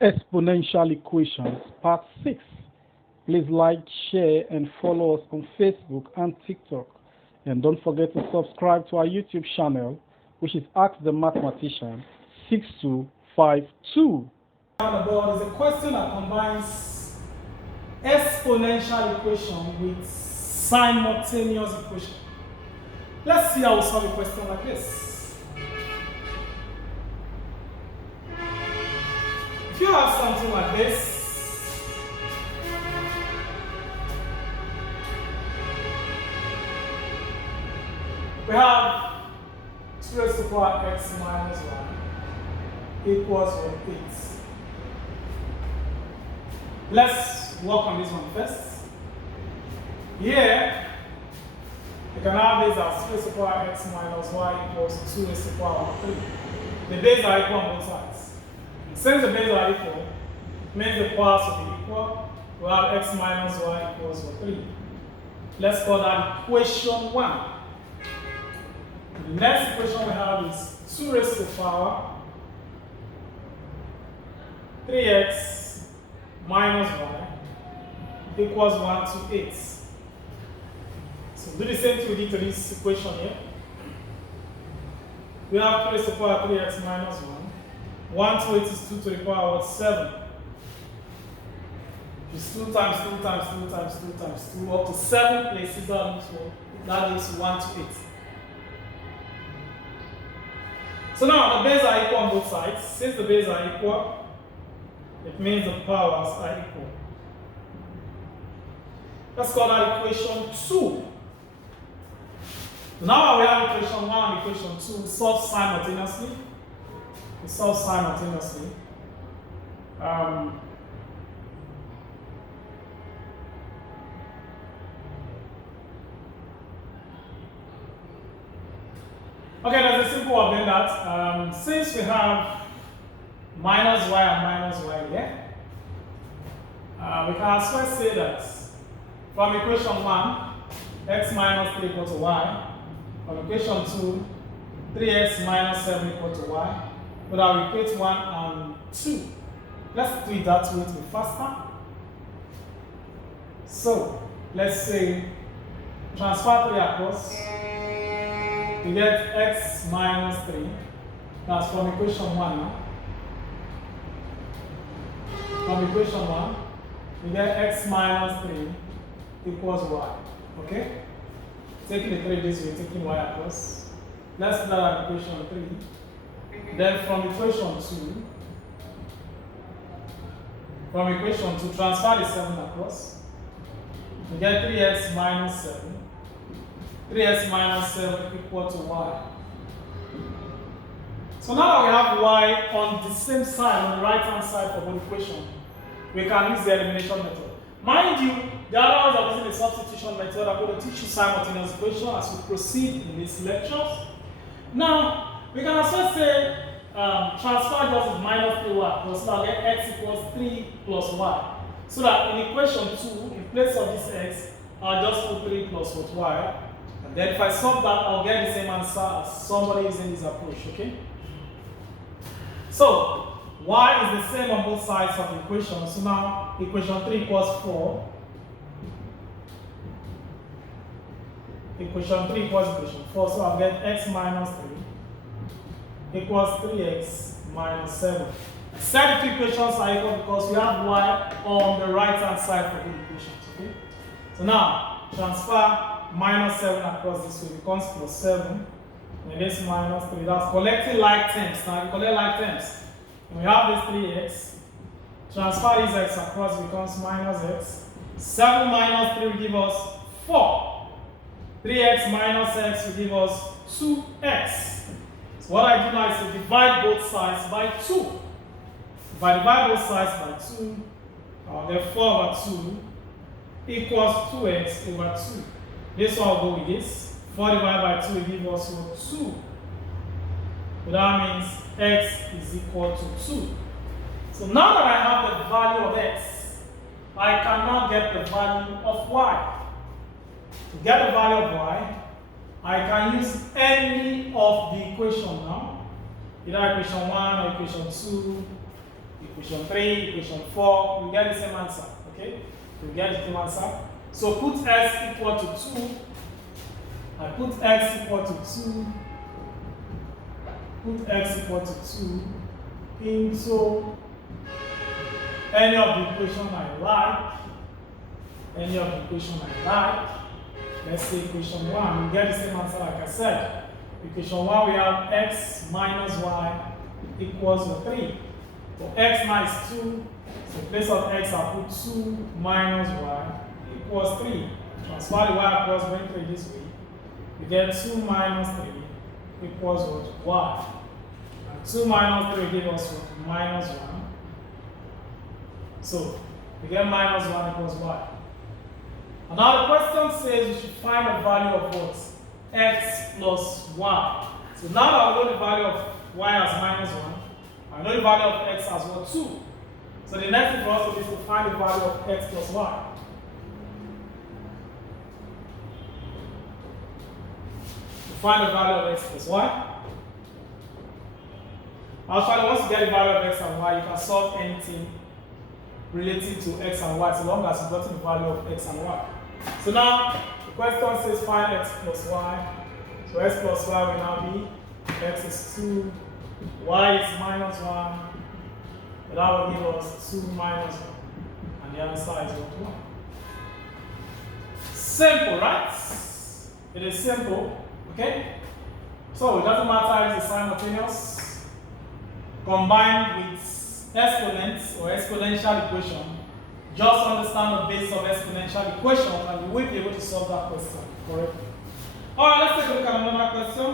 Exponential Equations, Part 6. Please like, share, and follow us on Facebook and TikTok. And don't forget to subscribe to our YouTube channel, which is Ask the Mathematician 6252. On the board is a question that combines exponential equation with simultaneous equation. Let's see how we solve a question like this. If you have something like this, we have 2 raised to the power x minus 1 equals 8. Let's work on this one first. Here, you can have this as 2 raised to the power x minus y equals 2 raised to the power 3. The bases are equal on both sides. Since the bases are equal, it means the powers will be equal. We have x minus y equals 3. Let's call that equation 1. The next equation we have is 2 raised to the power 3x minus y equals 1 to 8. So do the same thing we did to this equation here. We have 2 raised to the power 3x minus 1. 1 to 8 is 2 to the power of 7. It's 2 times 2 times 2 times 2 times 2 up to 7 places. That is 1 to 8. So now the bases are equal on both sides. Since the bases are equal, it means the powers are equal. Let's call that equation 2. Now we have equation 1 and equation 2 solved simultaneously. We solve simultaneously. Okay, there's a simple way of doing that. Since we have minus y and minus y here, we can as well say that from equation 1, x minus 3 equal to y. From equation 2, 3x minus 7 equal to y. But I'll equate 1 and 2. Let's do it that way to be faster. So, let's say transfer 3 across. You get x minus 3. That's from equation 1 now. From equation 1, you get x minus 3 equals y. Okay? Taking the 3 this way, taking y across. Let's do that in equation 3. Then from equation 2, transfer the 7 across. We get 3x minus 7. 3x minus 7 equal to y. So now that we have y on the same side, on the right hand side for both equations, we can use the elimination method. Mind you, the other ones are using the substitution method. I'm going to teach you simultaneous equation as we proceed in these lectures. Now, we can also say transfer just is minus 3y plus, so I'll get x equals 3 plus y. So that in equation 2, in place of this x, I'll just put 3 plus what y. And then if I solve that, I'll get the same answer as somebody using this approach, okay? So, y is the same on both sides of the equation. So now, equation 3 equals 4. Equation 3 equals equation 4, so I'll get x minus 3 equals 3x minus 7. I said the two equations are equal because we have y on the right hand side for the equations. Okay? So now, transfer minus 7 across this way becomes plus 7. And this minus 3. That's collecting like terms. Now, we collect like terms. And we have this 3x. Transfer this x across becomes minus x. 7 minus 3 will give us 4. 3x minus x will give us 2x. So what I do now is to divide both sides by 2. If I divide both sides by 2, I'll get 4 over 2 equals 2x over 2. This one will go with this. 4 divided by 2 will give us 2. So that means x is equal to 2. So now that I have the value of x, I can now get the value of y. To get the value of y, I can use any of the equation now. Either equation 1 or equation 2, equation 3, equation 4, we get the same answer, okay? We get the same answer. So put x equal to 2. I put x equal to 2. Put x equal to 2 into any of the equation I like. Any of the equation I like. Let's say equation 1. We get the same answer like I said. Equation 1, we have x minus y equals to 3. For x now is 2. So in place of x, I put 2 minus y equals 3. Transfer the y across, bring 3 this way. We get 2 minus 3 equals what? Y. And 2 minus 3 gives us what? Minus 1. So we get minus 1 equals y. And now the question says we should find the value of what? X plus y. So now that I know the value of y as minus 1, I know the value of x as what? 2. So the next thing for us is to find the value of x plus y. To find the value of x plus y. Actually, once you get the value of x and y, you can solve anything related to x and y, so long as you've gotten the value of x and y. So now, the question says find x plus y. So x plus y will now be x is 2, y is minus 1, but that will give us 2 minus 1, and the answer is what? 1. Simple, right? It is simple, okay? So it doesn't matter if it's simultaneous, combined with exponents or exponential equation. Just understand the base of exponential equation and you will be able to solve that question correctly. Alright, let's take a look at another question.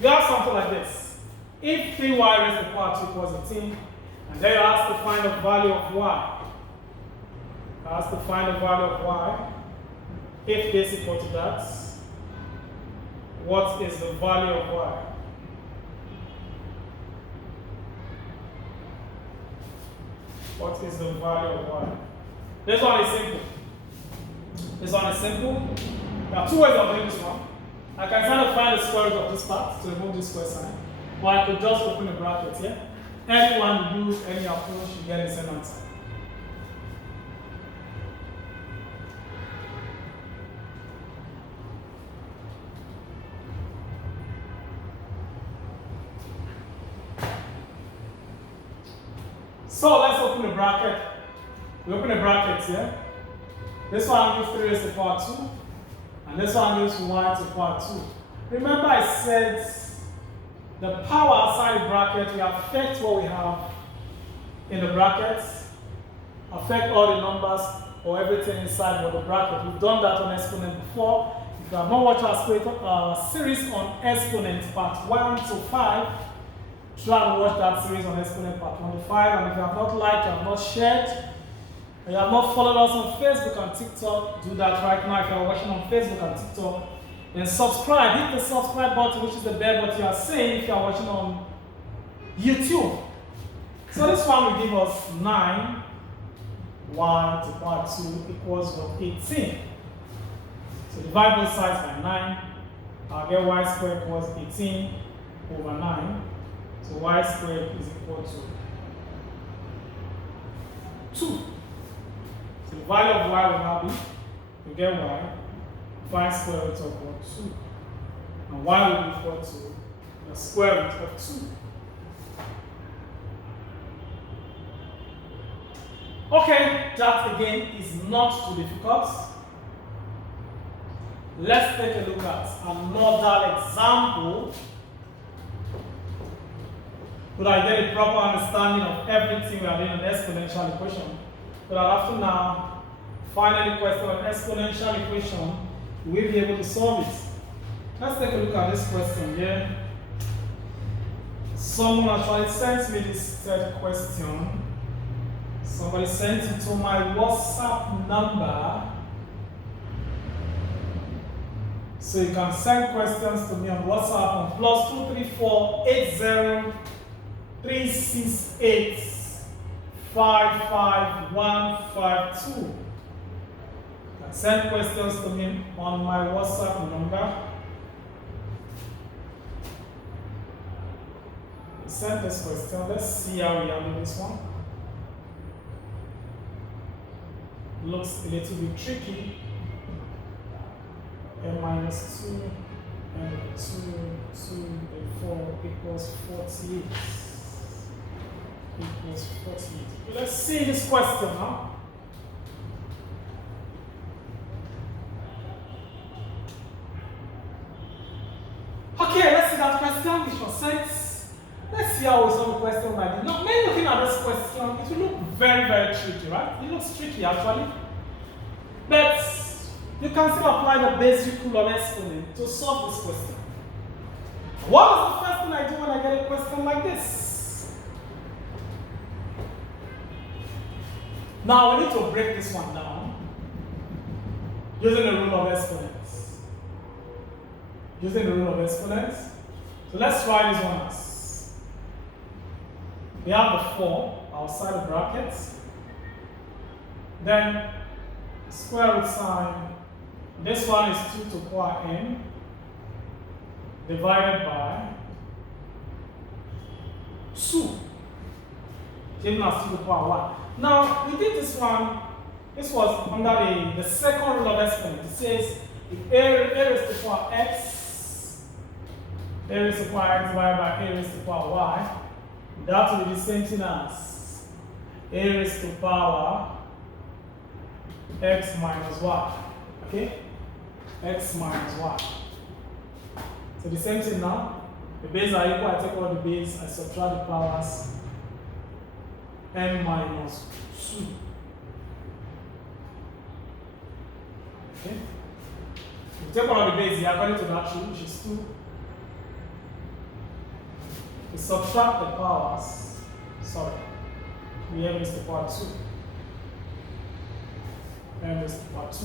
You have something like this. If 3y raised to the power 2 equals 18, and then you ask to find the value of y. You ask to find the value of y. If this is equal to that, what is the value of y? What is the value of y? This one is simple. This one is simple. There are two ways of doing this one. I can try to find the square root of this part to remove this square sign. Or I could just open a bracket here. Anyone you use any approach, you get the same answer. So let's open the bracket. We open the brackets here. This one gives 3 raised to the power 2. And this one gives y to the power 2. Remember I said the power outside the bracket will affect what we have in the brackets, affect all the numbers or everything inside of the bracket. We've done that on exponent before. If you have not watched our series on exponents part 1 to 5, try and watch that series on exponent part 1 to 5. And if you have not liked, you have not shared, and you have not followed us on Facebook and TikTok, do that right now. If you are watching on Facebook and TikTok, then subscribe. Hit the subscribe button, which is the bell button you are seeing if you are watching on YouTube. So this one will give us 9 y to the power 2 equals what? 18. So divide both sides by 9. I'll get y squared equals 18 over 9. So y squared is equal to 2. So the value of y will now be, to get y, find square root of what? 2. And y will be equal to the square root of 2. Okay, that again is not too difficult. Let's take a look at another example so that I get a proper understanding of everything we are doing in exponential equation. So that after now, final question on exponential equation, we'll be able to solve it. Let's take a look at this question here. Someone actually sent me this third question. Somebody sent it to my WhatsApp number. So you can send questions to me on WhatsApp on +234 80 368 55152. You can send questions to me on my WhatsApp number sent this question. Let's see how we handle this one. Looks a little bit tricky. N minus 2 and 2 and 4 equals 48. Equals 48. Let's see this question now. Okay, let's see that question which was sent. Let's see how we solve a question like this. Now, when looking at this question, it will look very, very tricky, right? It looks tricky actually. But you can still apply the basic rule of exponent to solve this question. What is the first thing I do when I get a question like this? Now we need to break this one down using the rule of exponents. Using the rule of exponents. So let's try this one as. We have the 4 outside the brackets. Then square root sign. This one is 2 to the power n divided by 2. Giving us 2 to the power 1. Now, we did this one. This was under the second rule of exponent. It says if a raised to the power x, a raised to the power x divided by a raised to the power y, that will be the same thing as a raised to the power x minus y. Okay? X minus y. So the same thing now. The bases are equal. I take all the bases, I subtract the powers. N minus 2. Okay? We take all the bases here according to that rule, which is 2. We subtract the powers. Sorry. We have raised to the power 2. N raised to the power 2.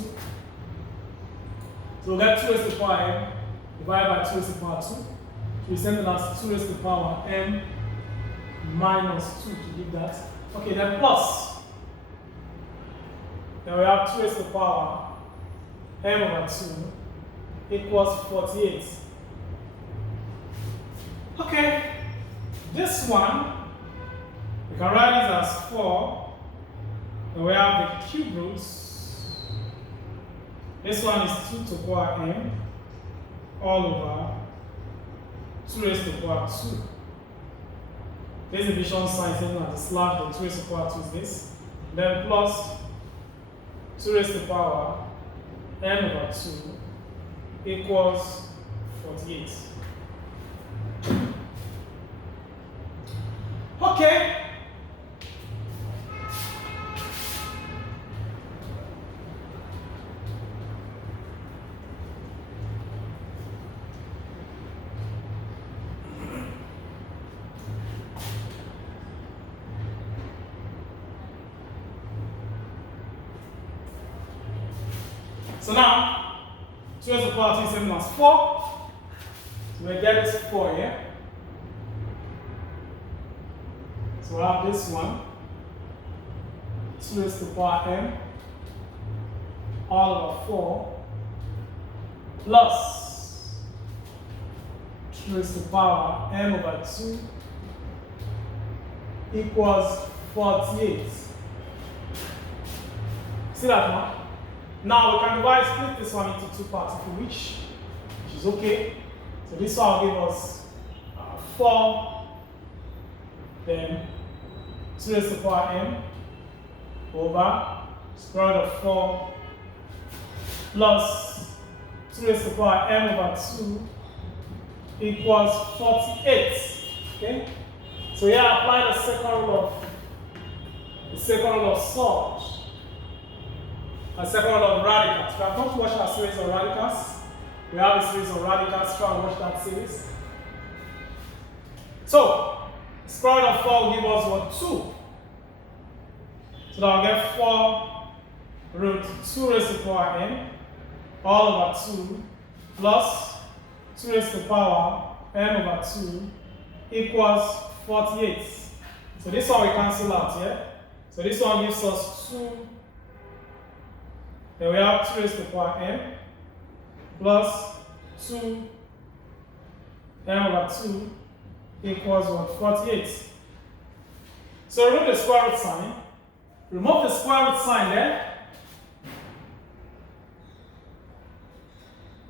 So we get 2 raised to the power n divided by 2 raised to the power 2. So we send it as 2 raised to the power n minus 2 to give that. Okay, then plus. Then we have 2 raised to the power n over 2 equals 48. Okay, this one, we can write this as 4. Then we have the cube roots. This one is 2 to the power n all over 2 raised to the power 2. This division sign is taken as the slash, then 2 raised to the power 2 is this. Then plus 2 raised to the power n over 2 equals 48. Okay. So now, 2 raised to the power 2 is same as 4. So we get this 4 here. So we have this one. 2 raised to the power n all over 4 plus 2 raised to the power n over 2 equals 48. See that now? Now we can divide, split this one into 2 parts if you wish, which is okay. So this one will give us 4, then 2 raised to the power n over square root of 4 plus 2 raised to the power n over 2 equals 48. Okay? So here I apply the second rule of solve. A second rule of radicals. We have not watched our series of radicals. We have a series of radicals. Try and watch that series. So, square root of 4 will give us what? 2. So now I'll get 4 root 2 raised to the power n all over 2 plus 2 raised to the power n over 2 equals 48. So this one we cancel out here. So this one gives us 2. Then we have 2 raised to the power n plus 2 n over 2 equals what? 48. So remove the square root sign. Remove the square root sign there.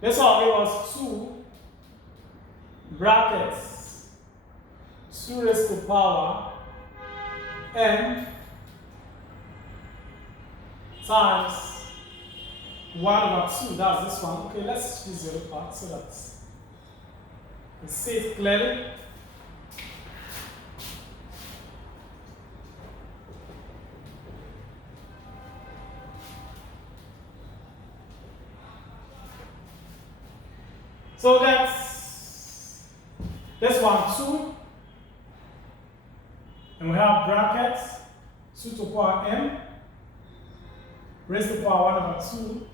This one it was 2 brackets 2 raised to power n times 1/2. That's this one. Okay, let's use the other part so that you see it clearly. So that's this one 2, and we have brackets 2 to the power m raised to the power 1/2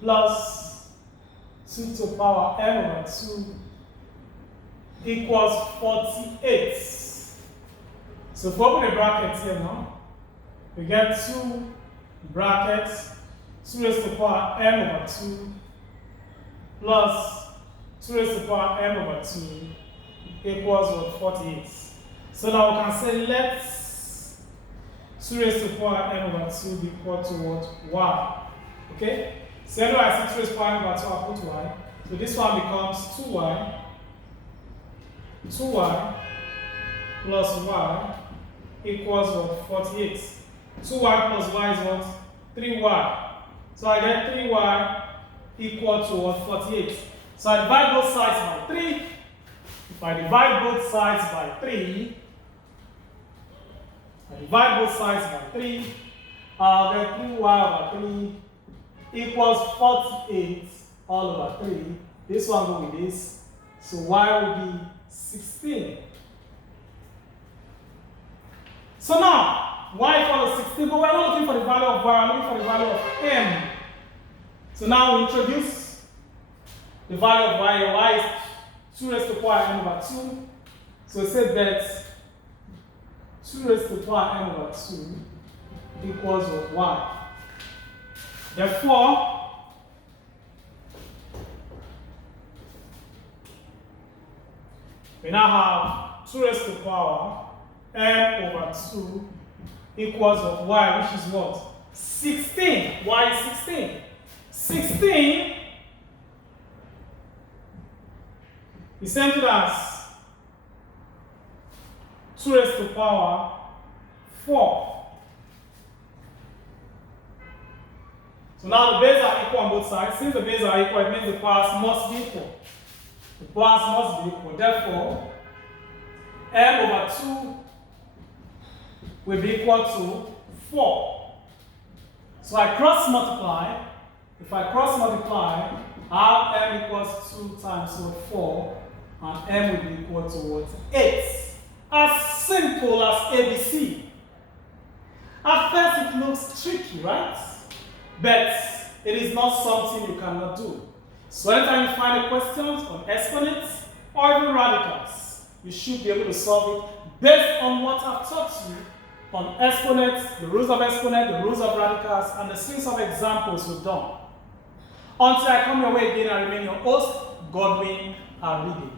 plus 2 to the power m/2 equals 48. So if we open the brackets here now, we get 2 brackets 2 raised to the power m/2 plus 2 raised to the power m/2 equals what? 48. So now we can say let 2 raised to the power m/2 be equal to what? Y. Okay? So anyway, I see 2 raised to the power m/2, I'll put y. So this one becomes 2y plus y equals what? 48. 2y plus y is what? 3y. So I get 3y equal to what? 48. So I divide both sides by 3. If I divide both sides by 3, I'll get 3y/3 equals 48 all over 3. This one go with this. So y will be 16. So now, y equals 16, but we're not looking for the value of y, we're looking for the value of m. So now we introduce the value of y. Y is 2 raised to the power m/2. So it says that 2 raised to the power m/2 equals what? Y. Therefore, we now have 2 raised to the power m/2 equals what? Y, which is what? 16. Y is 16. 16 is same to as 2 raised to the power 4. So now the bases are equal on both sides. Since the bases are equal, it means the powers must be equal. The powers must be equal. Therefore, m/2 will be equal to 4. So I cross multiply. If I cross multiply, I have m equals 2 times 4, and m will be equal to what? 8. As simple as ABC. At first it looks tricky, right? But it is not something you cannot do. So anytime you find a question on exponents or even radicals, you should be able to solve it based on what I've taught you on exponents, the rules of exponents, the rules of radicals, and the series of examples we've done. Until I come your way again, I remain your host, Godwin Aride.